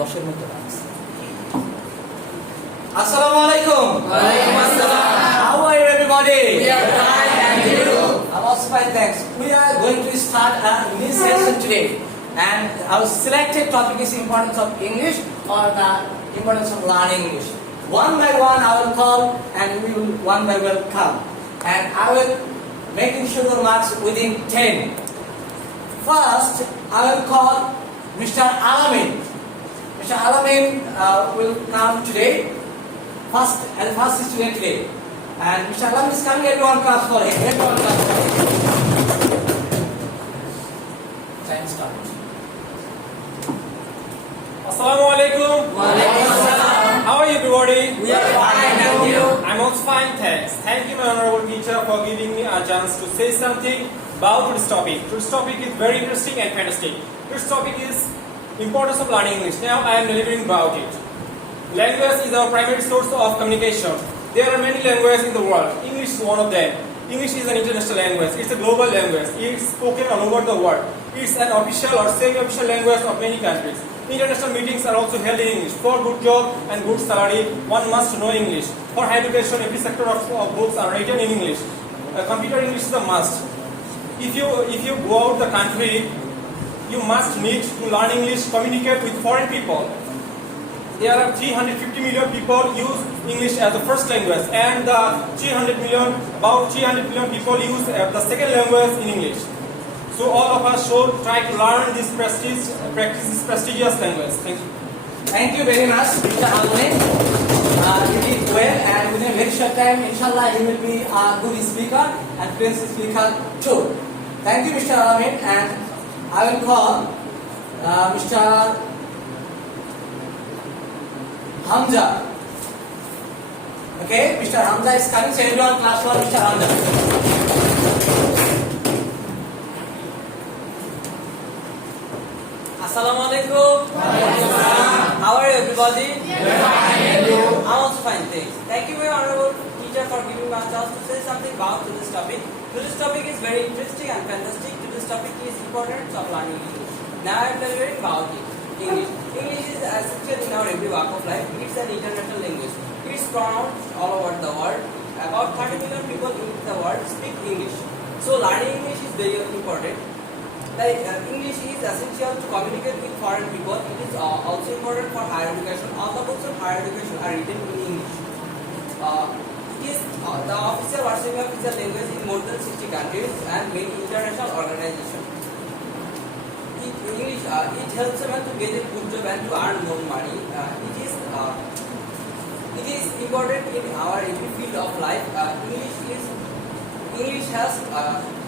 10-এর মধ্যে রাখছি। Assalamu alaikum. Walaikum assalam. How are you everybody? We are fine, and you? I'm also fine, thanks. We are going to start a new session today, and our selected topic is importance of English or the importance of learning English. One by one I will call, and we will one by one come, and I will making sure the marks within 10. First, I will call Mr. Alamin. Mr. Alamin will come today. First student today. And Mr. Alamin is coming, everyone class for him. Everyone class for him. Time start. Assalamu alaikum. Walaikum assalam. How are you everybody? We are fine, and you? I'm also fine, thanks. Thank you, my honorable teacher, for giving me a chance to say something about this topic. This topic is very interesting and fantastic. This topic is importance of learning English. Now I am delivering about it. Language is our primary source of communication. There are many languages in the world. English is one of them. English is an international language. It's a global language. It's spoken all over the world. It's an official or semi-official language of many countries. International meetings are also held in English. For good job and good salary, one must know English. For higher education, every sector of books are written in English. Computer English is a must. If you go out the country, you must need to learn English, communicate with foreign people. There are 350 million people use English as the first language, and about 300 million people use the second language in English. So all of us should try to learn practice this prestigious language. Thank you. Thank you very much, Mr. Alamin. You did well, and within a very short time, inshallah, you will be a good speaker and fluent speaker too. Thank you, Mr. Alamin, and I will call Mr. Hamza. Okay, Mr. Hamza is coming. So everyone class for Mr. Hamza. Assalamu alaikum. How are you everybody? We are fine, and you? I'm also fine, thanks. Thank you, my honorable teacher, for giving me a chance to say something about this topic. This topic is very interesting and fantastic. This topic is importance of learning English. Now I am delivering about it. English. English is essential in our every walk of life. It's an international language. It's pronounced all over the world. About 30 million people in the world speak English. So learning English is very important. English is essential to communicate with foreign people. It is also important for higher education. All the books of higher education are written in English. It is the official or semi-official language in more than 60 countries and many international organizations. English it helps them to get a good job and to earn more money. It is important in our every field of life. English has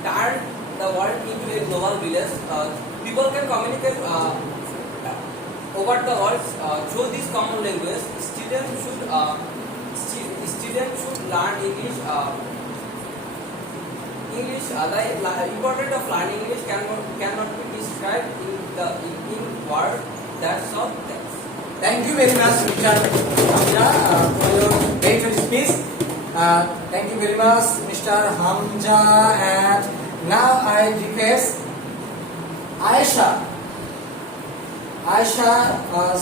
turned the world into a global village. People can communicate over the world through this common language. Students should learn English. The importance of learning English cannot be described in words. That's all. Thanks. Thank you very much, Mr. Hamza, for your great speech. Thank you very much, Mr. Hamza. And now I request Aisha.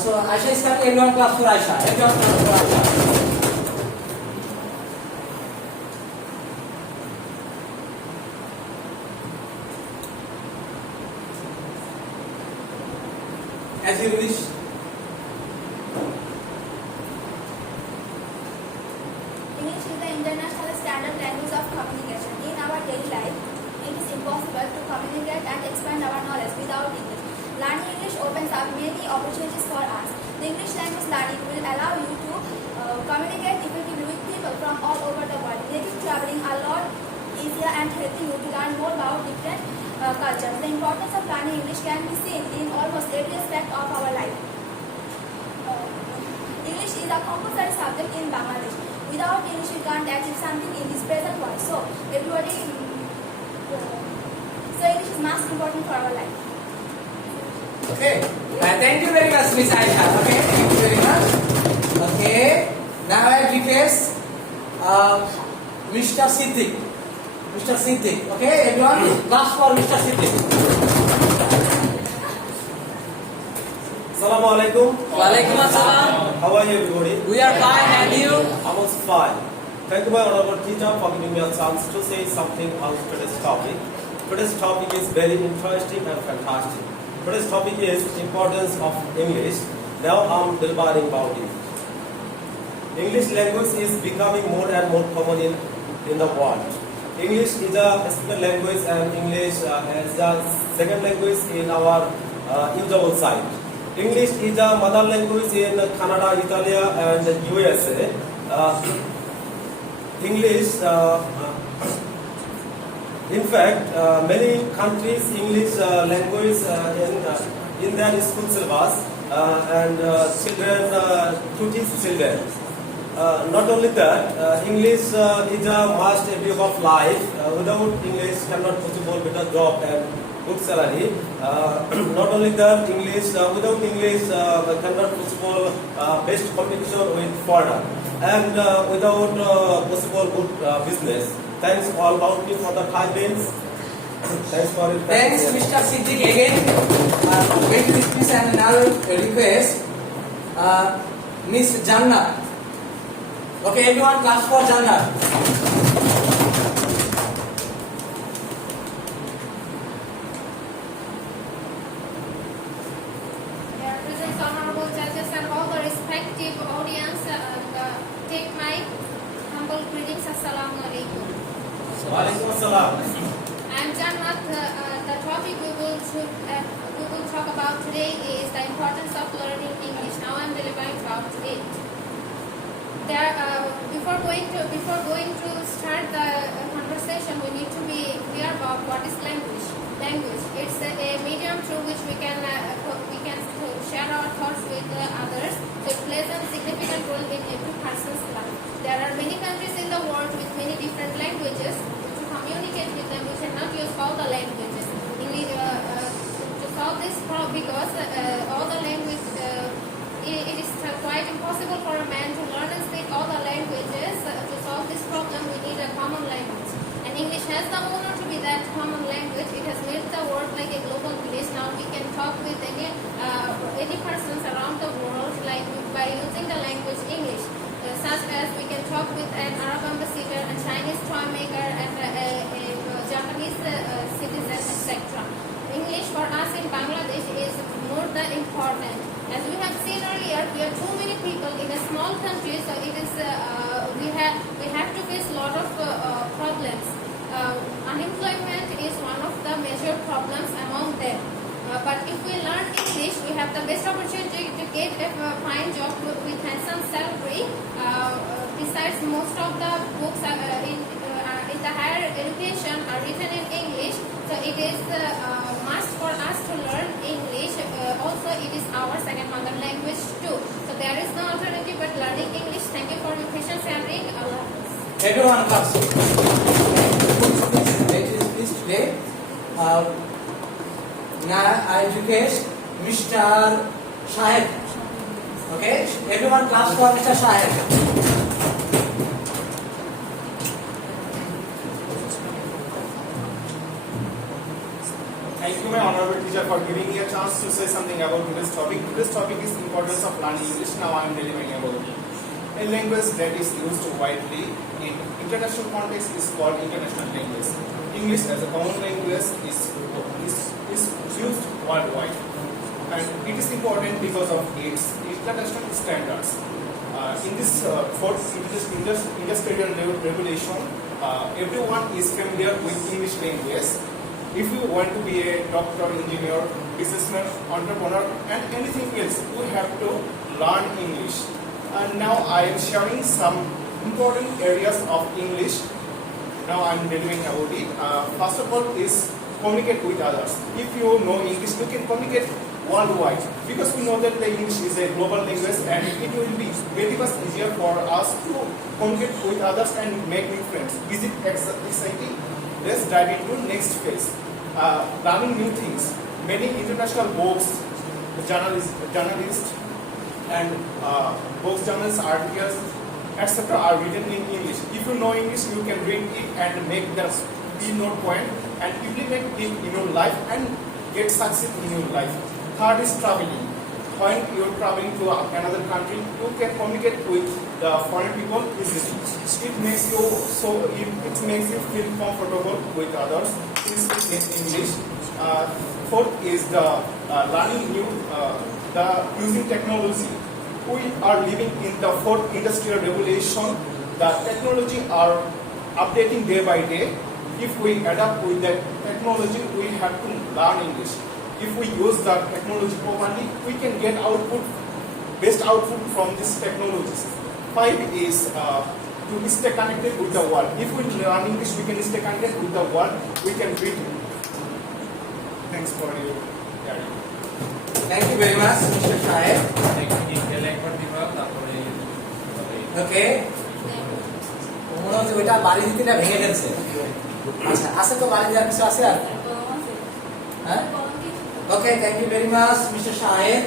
So Aisha is coming. Everyone clap for Aisha. Everyone clap for Aisha. As you wish. English is the international standard language of communication. In our daily life, it is impossible to communicate and expand our knowledge without English. Learning English opens up many opportunities for us. The English language learning will allow you to communicate effectively with people from all over the world, making traveling a lot easier and helping you to learn more about different cultures. The importance of learning English can be seen in almost every aspect of our life. English is a compulsory subject in Bangladesh. Without English, we can't achieve something in this present world. So, English is most important for our life. Okay. Thank you very much, Miss Aisha. Okay. Thank you very much. Okay. Now I request Mr. Sidik. Mr. Sidik. Okay, everyone, class for Mr. Sidik. Assalamu alaikum. Walaikum assalam. How are you, everybody? We are fine, and you? I was fine. Thank you, my honorable teacher, for giving me a chance to say something on today's topic. Today's topic is very interesting and fantastic. Today's topic is importance of English. Now I'm deliberating about it. English language is becoming more and more common in the world. English is a spoken language, and English is a second language in our usable side. English is a mother language in Canada, Italy, and USA. English, in fact, many countries English language in their school syllabus, and children to teach children. Not only that, English is a must area of life. Without English, cannot possible better job and good salary. Not only that, English without English cannot possible best communication with foreigner, and without possible good business. Thanks all about me for the time being. Thanks for it. Thanks, Mr. Sidik again. Going to dismiss and now request Miss Jannat. Okay, everyone, class for Jannat. Honorable judges and all the respective audience, take my humble greetings. Assalamu alaikum. Walaikum assalam. I am Jannat. The topic we will talk about today is the importance of learning English. Now I am delivering about it. Before going to start the conversation, we need to be clear about what is language. Language. It's a medium through which we can share our thoughts with others. So it plays a significant role in every person's life. There are many countries in the world with many different languages. To communicate with them, we cannot use all the languages. To solve this problem, because all the language, it is quite impossible for a man to learn and speak all the languages. To solve this problem, we need a common language. And English has the honor to be that common language. It has made the world like a global village. Now we can talk with any persons around the world, like by using the language English. Such as we can talk with an Arab ambassador, a Chinese toy maker, and a Japanese citizen, etc. English for us in Bangladesh is more than important. As we have seen earlier, we are too many people in a small country, so it is we have to face a lot of problems. Unemployment is one of the major problems among them. But if we learn English, we have the best opportunity to get a fine job with handsome salary. Besides, most of the books in the higher education are written in English, so it is must for us to learn English. Also, it is our second mother language too. So there is no alternative but learning English. Thank you for your patience and reading. Allah Hafiz. Everyone, class. Please today. Now I request Mr. Shah. Okay, everyone, class for Mr. Shah. Thank you, my honorable teacher, for giving me a chance to say something about today's topic. Today's topic is importance of learning English. Now I am delivering about it. A language that is used widely in international context is called international language. English as a common language is used worldwide, and it is important because of its international standards. In this fourth industrial revolution, everyone is familiar with English language. If you want to be a doctor, engineer, businessman, entrepreneur, and anything else, you have to learn English. And now I am sharing some important areas of English. Now I am delivering about it. First of all is communicate with others. If you know English, you can communicate worldwide, because we know that the English is a global language, and it will be very much easier for us to communicate with others and make new friends. Is it exciting? Let's dive into next phase. Learning new things. Many international books, journalists, and books, journals, articles, etc. are written in English. If you know English, you can read it and make the keynote point and implement it in your life and get success in your life. Third is traveling. when you're traveling to another country, you can communicate with the foreign people easily. It makes you feel comfortable with others. Speak in English. Fourth is the learning using technology. We are living in the fourth industrial revolution. The technology are updating day by day. If we adapt with that technology, we have to learn English. If we use the technology properly, we can get best output from these technologies. 5 is to stay connected with the world. If we learn English, we can stay connected with the world. We can read it. Thanks for your hearing. Thank you very much, Mr. Shah. Okay. মনে হচ্ছে ওইটা বাড়ি দিতে না ভেঙে গেছে। আচ্ছা আছে তো বাড়ি দেওয়ার কিছু আছে আর? হ্যাঁ? Okay, thank you very much, Mr. Shahid.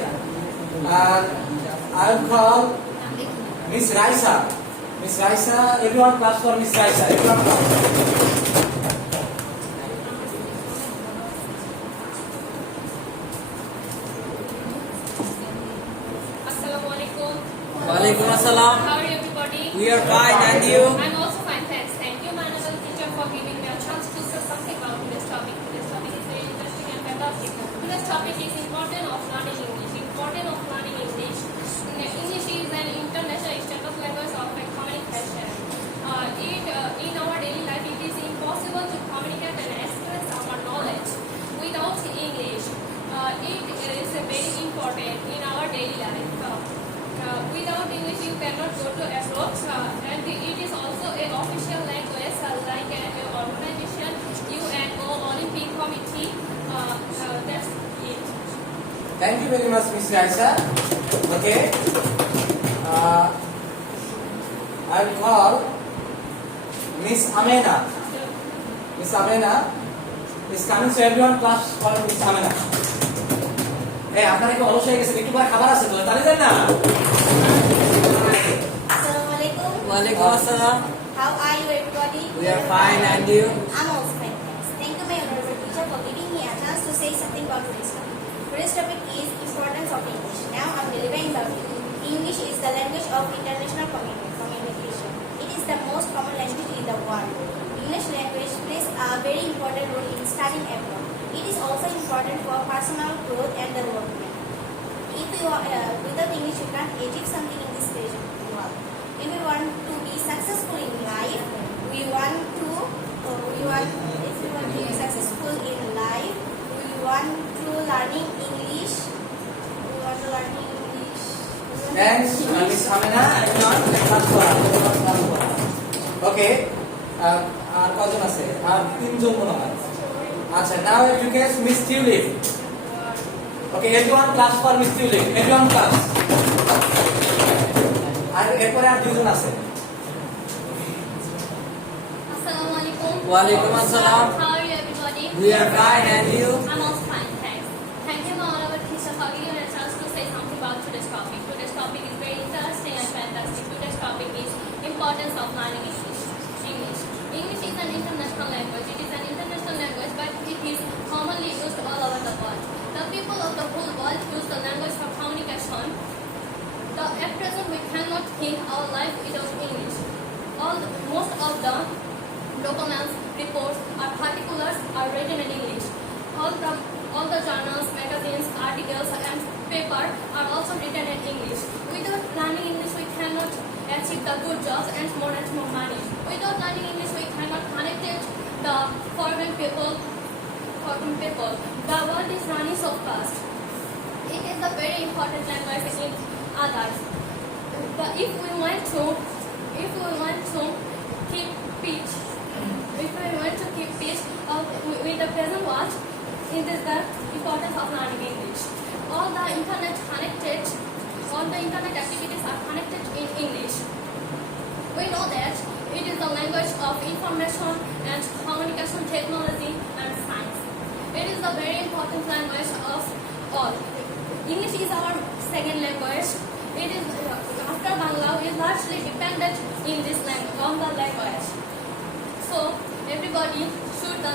And I will call Miss Raisa. Miss Raisa, everyone clap for Miss Raisa. Everyone clap. Assalamualaikum. Walaikum assalam. How are you, everybody? We are fine, and you? I'm also fine, thanks. Thank you, my honorable teacher, for giving me a chance to say something about this topic. This topic is very interesting and fantastic. Today's topic is important of learning English. Important of learning English. English is an international standard language of communication. In our daily life, it is impossible to communicate and express our knowledge without English. It is very important in our daily life. Without English, you cannot go to abroad, and it is also an official language like an organization, UNO, Olympic Committee. That's it. Thank you very much, Miss Raisa. Okay. I will call Miss Amena. Miss Amena is coming, so everyone class for Miss Amena. Hey, আপনারা কি অলস হয়ে গেছেন? একটু পরে খাবার আছে তো, তাহলে দেন না। Assalamualaikum. Walaikum assalam. How are you, everybody? We are fine, and you? I'm also fine, thanks. Thank you, my honorable teacher, for giving me a chance to say something about today's topic. Today's topic is importance of English. Now I'm delivering about it. English is the language of international communication. It is the most common language in the world. English language plays a very important role in studying abroad. It is also important for personal growth and development. If you without English, you can't achieve something in this world. If we want to be successful in life, if we want to be successful in life, we want to learning English. We want to learn English. Thanks, Miss Amena. Everyone class for. Okay. আর কজন আছে? আর তিনজন মনে হয়। আচ্ছা, now you can Miss Tulip. Okay, everyone class for Miss Tulip. Everyone class. আর এরপরে আর দুজন আছে। Assalamualaikum. Walaikum assalam. How are you, everybody? We are fine, and you? I'm also fine, thanks. Thank you, my honorable teacher, for giving me a chance to say something about today's topic. Today's topic is very interesting and fantastic. Today's topic is importance of learning English. English is an international language. It is an international language, but it is commonly used all over the world. The people of the whole world use the language for communication. At present, we cannot think our life without English. Most of the documents, reports, or particulars are written in English. All the journals, magazines, articles, and paper are also written in English. Without learning English, we cannot achieve the good jobs and more money. Without learning English, we cannot connect it the foreign people. The world is running so fast. It is a very important language in others. But if we want to keep peace, with the present world, it is the importance of learning English. All the internet activities are connected in English. We know that it is the language of information and communication technology and science. It is a very important language of all. English is our second language. It is after Bangla, we is largely dependent in this language on the language. So everybody should the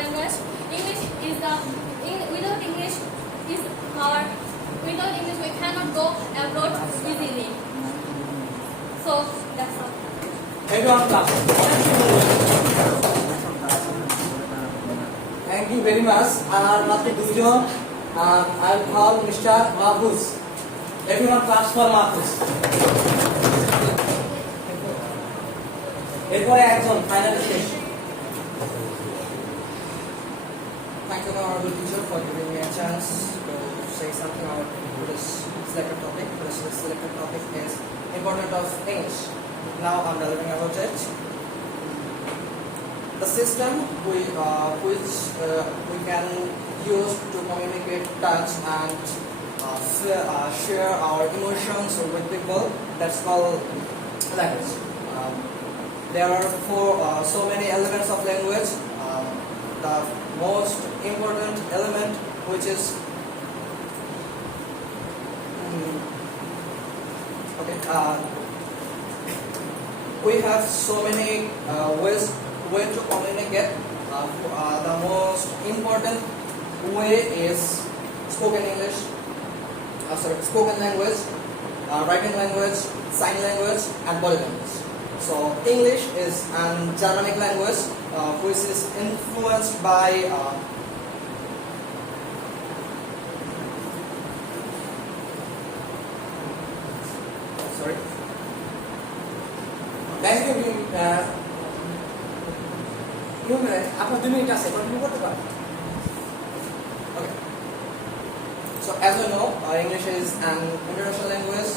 language. English is without English is our we Everyone clap. Thank you very much. Master Dujon, I'll call Mr. Mahfuz. Everyone claps for Mahfuz. এরপরে একজন final শেষ। Thank you, honorable teacher, for giving me a chance to say something about this selected topic. This selected topic is importance of English. Now I'm delivering about it. The system which we can use to communicate, touch, and share our emotions with people, that's called language. There are so many elements of language. The most important element, which is we have so many ways to communicate. The most important way is spoken English, spoken language, writing language, sign language, and body language. So English is an Germanic language which is influenced by Thank you. আপনার 2 minute আছে, continue করতে পারেন। Okay. So as we know, English is an international language.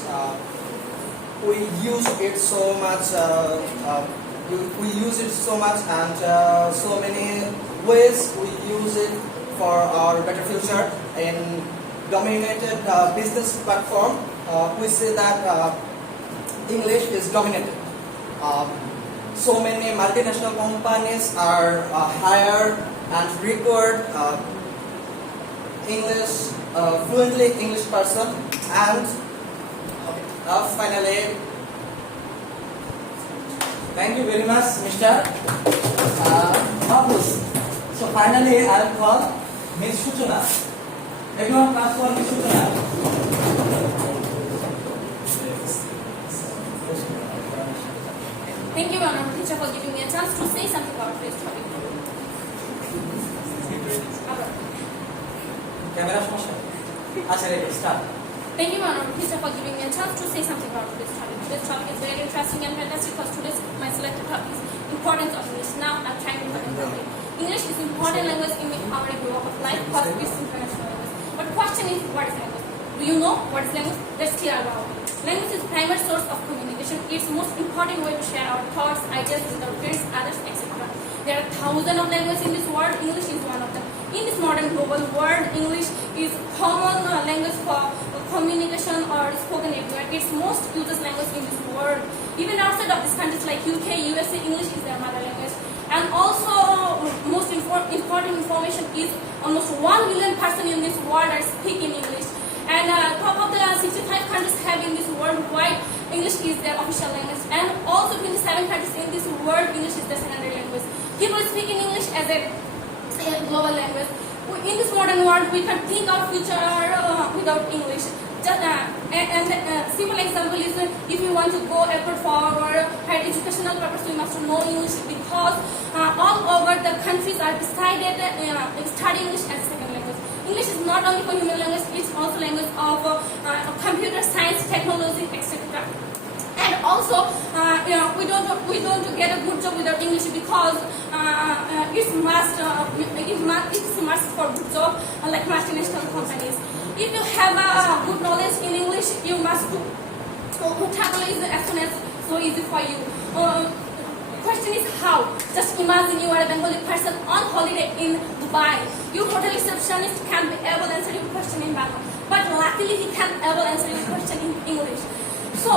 We use it so much. We use it so much, and so many ways we use it for our better future. In dominated business platform, we say that English is dominated. So many multinational companies are hired and record English fluently English person, and finally, Thank you very much, Mr. Mahfuz. So finally, I'll call Ms. Suchana. Everyone clap for Ms. Suchana. Thank you, honorable teacher, for giving me a chance to say something about this topic. Camera সমস্যা। আচ্ছা, ready, start. Thank you, honorable teacher, for giving me a chance to say something about this topic. This topic is very interesting and fantastic because today's my selected topic is importance of English. Now I'm trying to put it. English is important language in our every walk of life because it's international language. But the question is, what is language? Do you know what is language? Let's clear about it. Language is primary source of communication. It's the most important way to share our thoughts, ideas with our peers, others, etc. There are thousands of languages in this world. English is one of them. In this modern global world, English is common language for communication or spoken everywhere. It's most used language in this world. Even outside of these countries like UK, USA, English is their mother language. And also, most important information is almost 1 billion person in this world are speaking English. And top of the 65 countries have in this worldwide, English is their official language. And also 27 countries in this world, English is their secondary language. People speaking English as a global language. In this modern world, we can think our future without English. Just simple example is if you want to go abroad for higher educational purpose, we must know English because all over the countries are decided study English as a second language. English is not only for human language; it's also language of computer science, technology, etc. And also, we don't get a good job without English because it's must for good job like multinational companies. If you have good knowledge in English, you must tackle it as soon as so easy for you. Question is how? Just imagine you are a Bengali person on holiday in Dubai. Your hotel receptionist can be able to answer your question in Bengali, but luckily he can able answer your question in English. So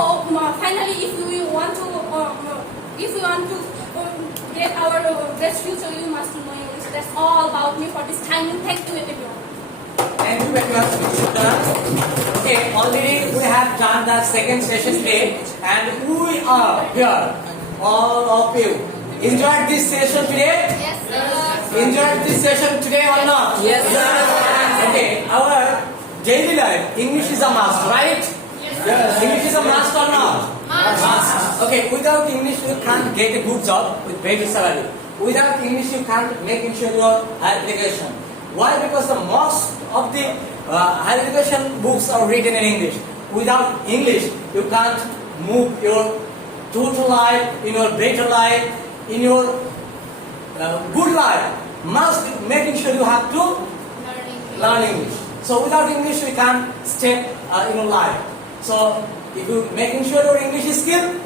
finally, if you want to get our best future, you must know English. That's all about me for this time. Thank you, everyone. Thank you very much, Mr. Okay, already we have done the second session today, and we are here, all of you. Enjoyed this session today? Yes, sir. Enjoyed this session today or not? Yes, sir. Okay, our daily life, English is a must, right? Yes, English is a must or not? sir. Must. Okay, without English you can't get a good job with better salary. Without English you can't make sure your higher education. Why? Because the most of the higher education books are written in English. Without English you can't move your total life, in your better life, in your good life. Must be making sure you have to learn English. So without English we can't step in your life. So if you making sure your English is skill,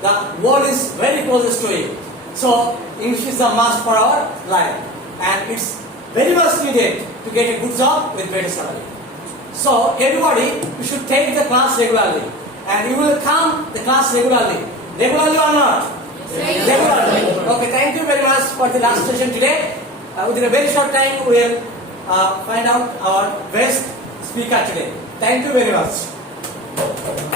the world is very closest to you. So English is a must for our life, and it's very much needed to get a good job with better salary. So everybody, you should take the class regularly, and you will come the class regularly. Regularly or not? Yes. Regularly. Okay, thank you very much for the last session today. Within a very short time, we will find out our best speaker today. Thank you very much.